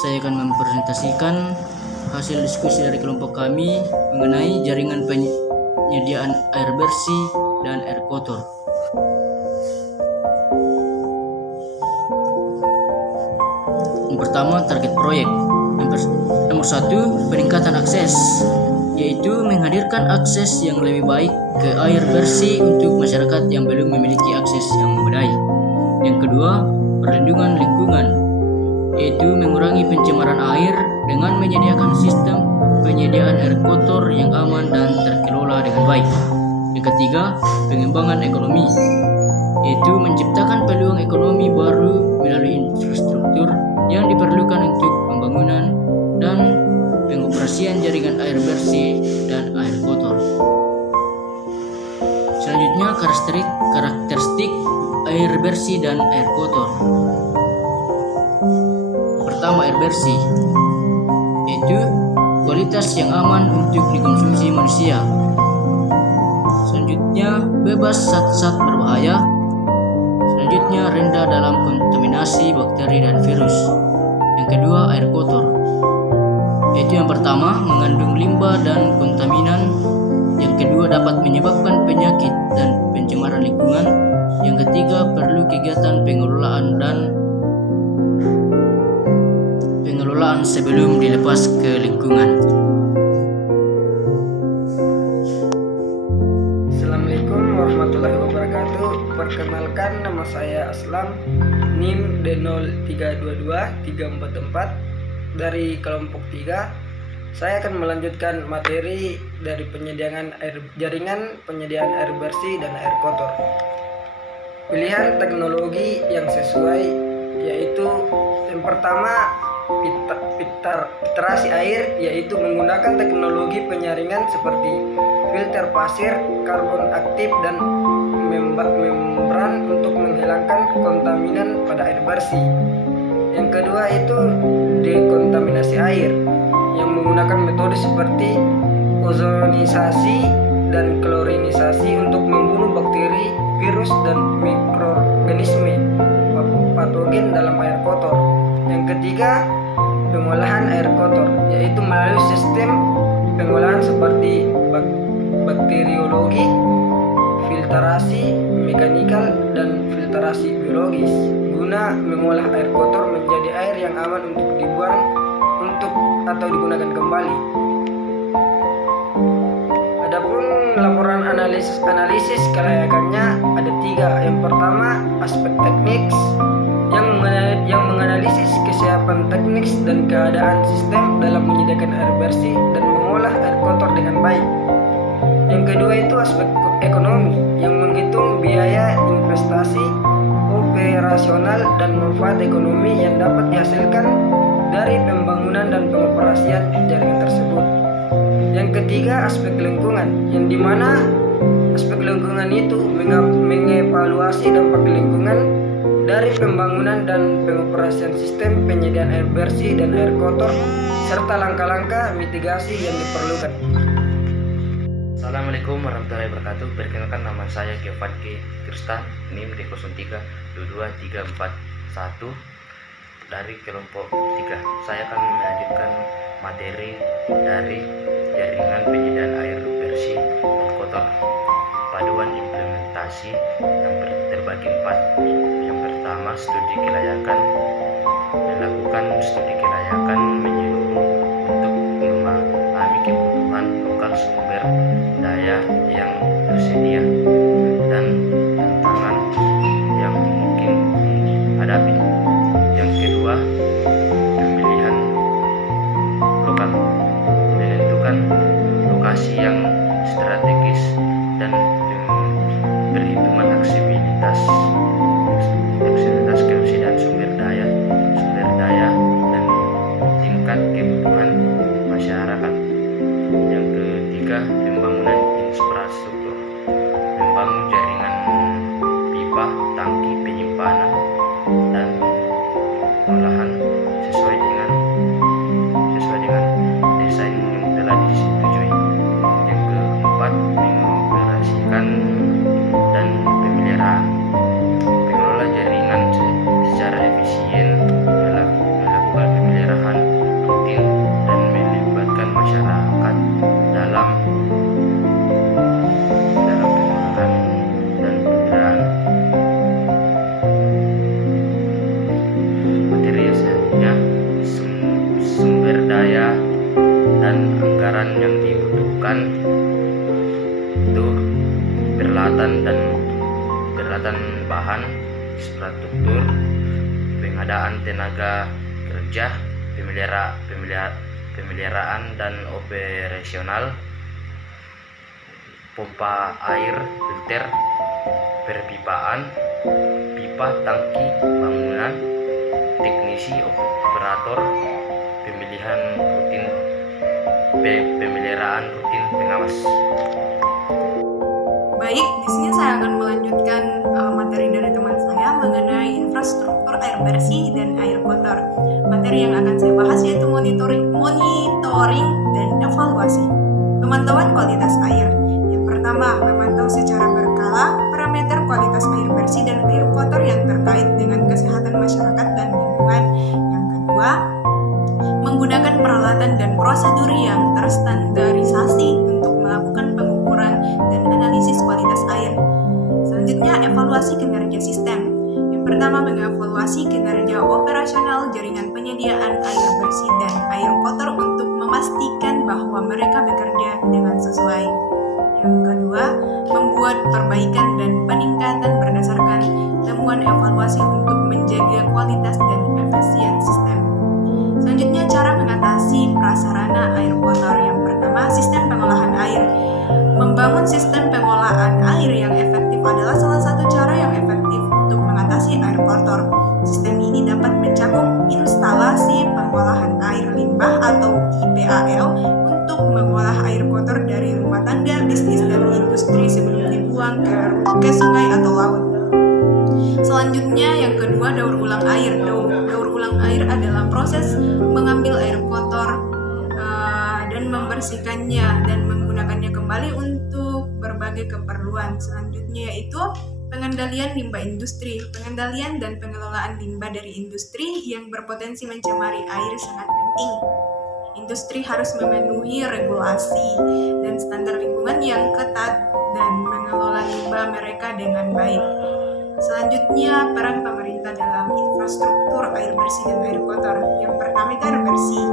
saya akan mempresentasikan hasil diskusi dari kelompok kami mengenai jaringan penyediaan air bersih dan air kotor. Yang pertama, target proyek. Nomor 1, peningkatan akses, yaitu menghadirkan akses yang lebih baik ke air bersih untuk masyarakat yang belum memiliki akses yang memadai. Yang kedua, perlindungan lingkungan, yaitu mengurangi pencemaran air dengan menyediakan sistem penyediaan air kotor yang aman dan terkelola dengan baik. Yang ketiga, pengembangan ekonomi, yaitu menciptakan peluang ekonomi baru melalui infrastruktur yang diperlukan untuk pembangunan dan pengoperasian jaringan air bersih dan air kotor. Selanjutnya, karakteristik air bersih dan air kotor. Pertama, air bersih, yaitu kualitas yang aman untuk dikonsumsi manusia. Selanjutnya, bebas zat-zat berbahaya. Selanjutnya, rendah dalam kontaminasi bakteri dan virus. Yang kedua, air kotor, yaitu yang pertama mengandung limbah dan kontaminan. Yang kedua, dapat menyebabkan penyakit dan pencemaran lingkungan. Yang ketiga, perlu kegiatan pengelolaan sebelum dilepas ke lingkungan. Assalamualaikum warahmatullahi wabarakatuh. Perkenalkan, nama saya Aslam, NIM D0322-344 dari kelompok 3. Saya akan melanjutkan materi dari jaringan penyediaan air bersih dan air kotor. Pilihan teknologi yang sesuai yaitu yang pertama, filtrasi air, yaitu menggunakan teknologi penyaringan seperti filter pasir, karbon aktif, dan membran untuk menghilangkan kontaminan pada air bersih. Yang kedua itu dekontaminasi air, yang menggunakan metode seperti ozonisasi dan klorinisasi untuk membunuh bakteri, virus, dan mikroorganisme patogen dalam air kotor. Yang ketiga, pengolahan air kotor, yaitu melalui sistem pengolahan seperti bakteriologi, filtrasi mekanikal, dan filtrasi biologis guna mengolah air kotor menjadi air yang aman untuk dibuang atau digunakan kembali. Adapun laporan analisis kelayakannya ada 3. Yang pertama, aspek teknis yang menganalisis kesiapan teknis dan keadaan sistem dalam menyediakan air bersih dan mengolah air kotor dengan baik. Yang kedua itu aspek ekonomi yang menghitung biaya investasi, operasional, dan manfaat ekonomi yang dapat dihasilkan dari pembangunan dan pengoperasian jaringan tersebut. Yang ketiga, aspek lingkungan, yang dimana aspek lingkungan itu mengevaluasi dampak lingkungan dari pembangunan dan pengoperasian sistem penyediaan air bersih dan air kotor, serta langkah-langkah mitigasi yang diperlukan. Assalamualaikum warahmatullahi wabarakatuh. Perkenalkan, nama saya Giovan K. Kristan, NIM D0322-341 dari kelompok 3. Saya akan melanjutkan materi dari jaringan penyediaan air bersih dan kotor. Paduan implementasi yang terbagi 4. Yang pertama, studi kelayakan. Melakukan studi kelayakan menyeluruh untuk memahami kebutuhan lokal sumber daya yang tersedia dan tantangan yang mungkin dihadapi. Yang kedua, pemilihan lokal, menentukan lokasi yang strategis dan perhitungan aksesibilitas ketersediaan sumber daya dan peningkatan bahan, infrastruktur, pengadaan tenaga kerja, pemeliharaan dan operasional, pompa air filter, perpipaan, pipa tangki bangunan, teknisi operator, pemeliharaan rutin pengawas. Baik, di sini saya akan melanjutkan materi dari teman saya mengenai infrastruktur air bersih dan air kotor. Materi yang akan saya bahas yaitu monitoring dan evaluasi. Pemantauan kualitas air. Yang pertama, memantau secara berkala parameter kualitas air bersih dan air kotor yang terkait dengan kesehatan masyarakat dan lingkungan. Yang kedua, menggunakan peralatan dan prosedur yang terstandarisasi untuk melakukan pengukuran dan analisis kualitas air. Selanjutnya, evaluasi kinerja sistem. Yang pertama, mengevaluasi kinerja operasional jaringan penyediaan air bersih dan air kotor untuk memastikan bahwa mereka bekerja dengan sesuai. Yang kedua, membuat perbaikan dan peningkatan berdasarkan temuan evaluasi untuk menjaga kualitas dan efisien sistem. Selanjutnya, cara mengatasi prasarana air kotor. Yang pertama, sistem pengolahan air. Membangun sistem pengolahan air yang efektif adalah salah satu cara yang efektif untuk mengatasi air kotor. Sistem ini dapat mencakup instalasi pengolahan air limbah atau IPAL untuk mengolah air kotor dari rumah tangga, bisnis, dan industri sebelum dibuang ke sungai atau laut. Selanjutnya, yang kedua, daur ulang air. Daur ulang air adalah proses mengambil air kotor dan membersihkannya dan menggunakannya kembali untuk berbagai keperluan. Selanjutnya yaitu pengendalian limbah industri. Pengendalian dan pengelolaan limbah dari industri yang berpotensi mencemari air sangat penting. Industri harus memenuhi regulasi dan standar lingkungan yang ketat dan mengelola limbah mereka dengan baik. Selanjutnya, peran pemerintah dalam infrastruktur air bersih dan air kotor. Yang pertama itu air bersih,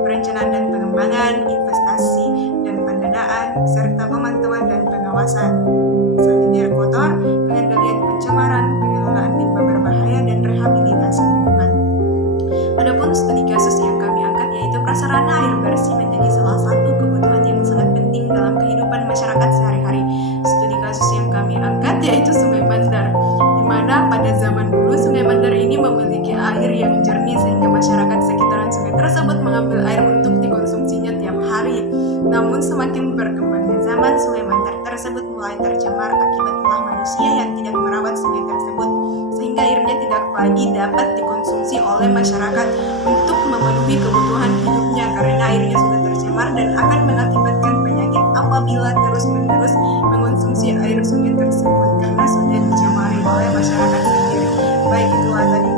perencanaan dan pengembangan, investasi dan pendanaan, serta pemantauan dan pengawasan. Selanjutnya air kotor, pengendalian pencemaran, pengelolaan limbah berbahaya, dan rehabilitasi lingkungan. Adapun studi kasus yang kami angkat yaitu prasarana air bersih menjadi salah satu kebutuhan yang sangat penting dalam kehidupan masyarakat sehari-hari. Studi kasus yang kami angkat yaitu Sungai Mandar, di mana pada zaman dulu Sungai Mandar ini memiliki air yang jernih sehingga masyarakat sekitaran sungai tersebut mengambil air untuk dikonsumsinya tiap hari. Namun semakin berkembangnya zaman, Sungai Mandar tersebut mulai tercemar akibat ulah manusia yang tidak merawat sungai tersebut, sehingga airnya tidak lagi dapat dikonsumsi oleh masyarakat untuk memenuhi kebutuhan hidupnya karena airnya sudah tercemar dan akan mengakibatkan penyakit apabila terus-menerus mengonsumsi air sungai tersebut karena sudah dicemari oleh masyarakat sendiri. Baik, itulah tadi